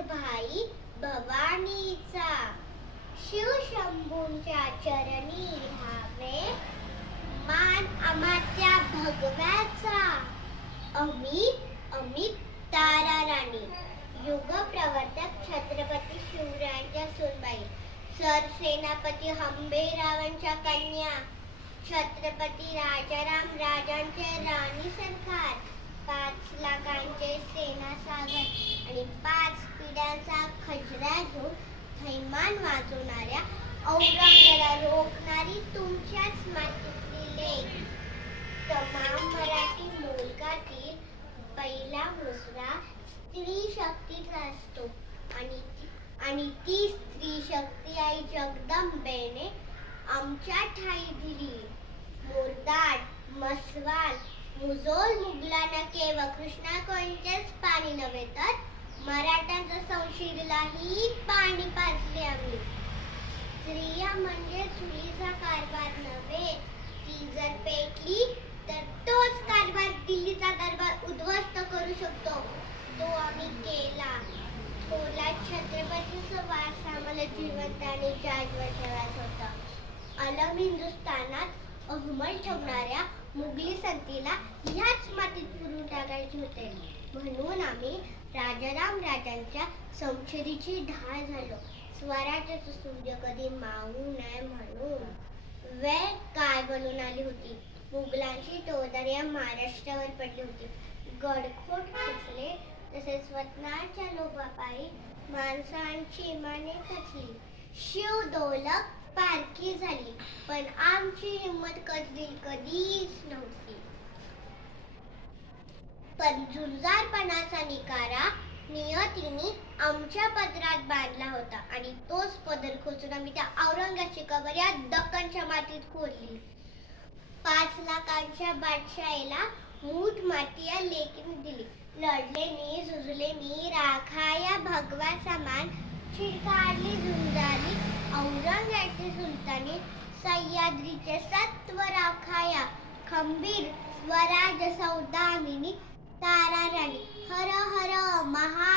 भाई भवानीचा. शिव शंभूंच्या चरणी राहावे. मान अमात्या भगव्याचा. अमित अमित तारा राणी युग प्रवर्तक छत्रपती शिवरायांच्या सुनबाई. सरसेनापती हंबीररावांच्या कन्या. छत्रपती राजाराम राजांचे राणी सरकार. पाच लाखांचे सेना सागर आणि पाच पिढ्यांचा खजरा घेऊन थैमान वाजवणाऱ्या औरंगाला रोखणारी तुमच्याच मातीतली लेख. तमाम मराठी मुलगातील पहिला मुसरा स्त्री शक्तीचा असतो. आणि आणि ती स्त्री शक्ती आई जगदंबेने आमच्या ठाई दिली. मोरदाड मसवाल मुजोल मुगलाना व कृष्णा कोणतेच पाणी नव्हे तर मराठ्यांचा संशिरलाही पाणी पाजले आम्ही. स्त्रिया म्हणजे चुलीचा कारभार नव्हे ती जर पेटली तर तोच कारभार दिल्लीचा दरबार उद्ध्वस्त करू शकतो. तो आम्ही केला. थोरला छत्रपतीचा वास आम्हाला जिवंत आणि जागवर ठेवायचा होता. अलम हिंदुस्थानात अहमल ठेवणाऱ्या मुघली संतीला ह्याच मातीत पुरून टाकायचे होते. म्हणून आम्ही राजाराम राजांच्या संशरीची ढाळ झालो. स्वराज्याचं सूर्य कधी मावू नये म्हणून. वेळ काय बनून आली होती? मुघलांची टोदर या महाराष्ट्रावर पडली होती. गडखोट खचले तसेच स्वप्नाच्या लोभापायी माणसांची इमाने खचली. शिव दौलत पारखी झाली पण आमची हिंमत कधी कधीच नव्हती. पण झुंजारपणाचा निकारा नियतीने आमच्या पदरात बांधला होता आणि तोच पदर खोचून आम्ही त्या औरंगाची कबर या दक्कनच्या मातीत खोदली पाच लाखांच्या बादशाहीला मूठ माती या लेकीने दिली. लढले मी झुजले मी राखाया भगवा समान चिरकाडली झुंजारी औरंगाची सुलतानी. सह्याद्रीचे सत्व राखाया खंबीर स्वराज सौदामिनी. तारा राणी हर हर महा